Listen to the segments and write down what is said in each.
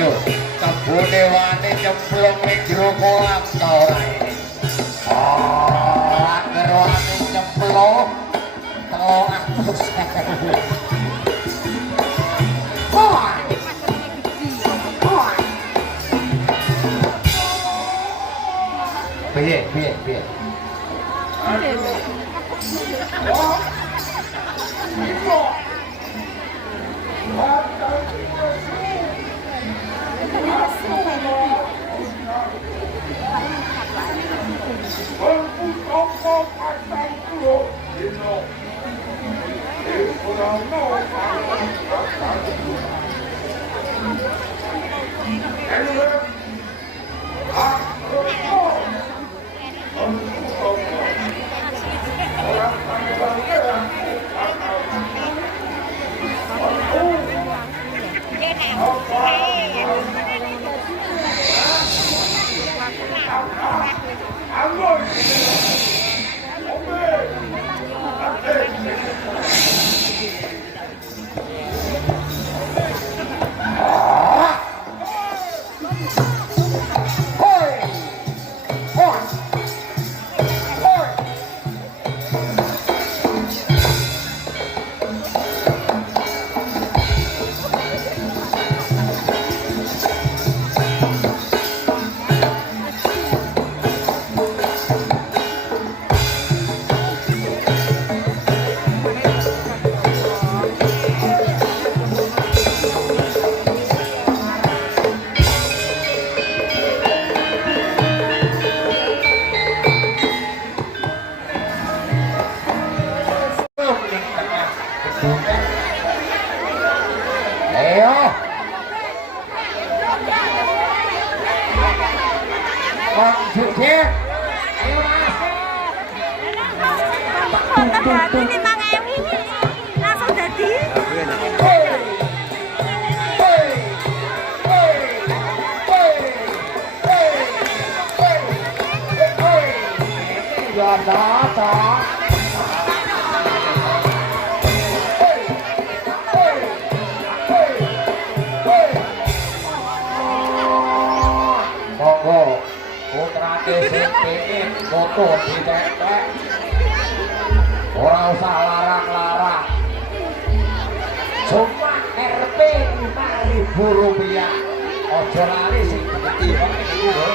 Ayo, kebune wani nyemplung ning jero kolam ta ora ini. Oh, anger wani nyemplung tengah sewu. Piye. Foto ditetek ora usah larang-larang cuma RP 5.000 rupiah ojo lali sing gede kok iki lho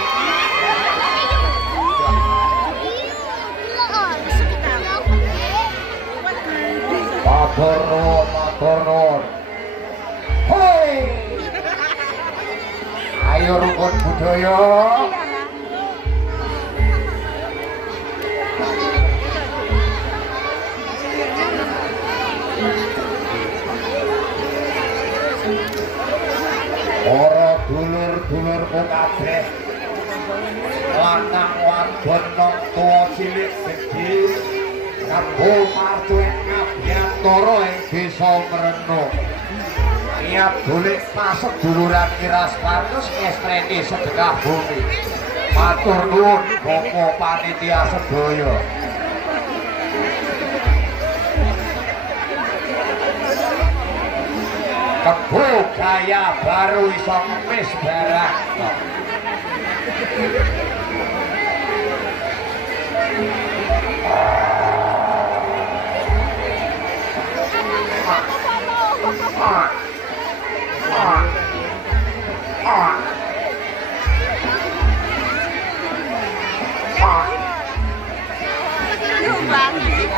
matur nuwun hoi ayo rukun budaya para dulur-dulurku kabeh lanang wadon nom tuwa cilik gedhe kanggo marcuing ngabiyantara ing desa Mernung niat golek paseduluran miras partus estreni sedekah bumi matur nuwun Bapak panitia sedaya kebo gaya baru iso ngemis barang Banget.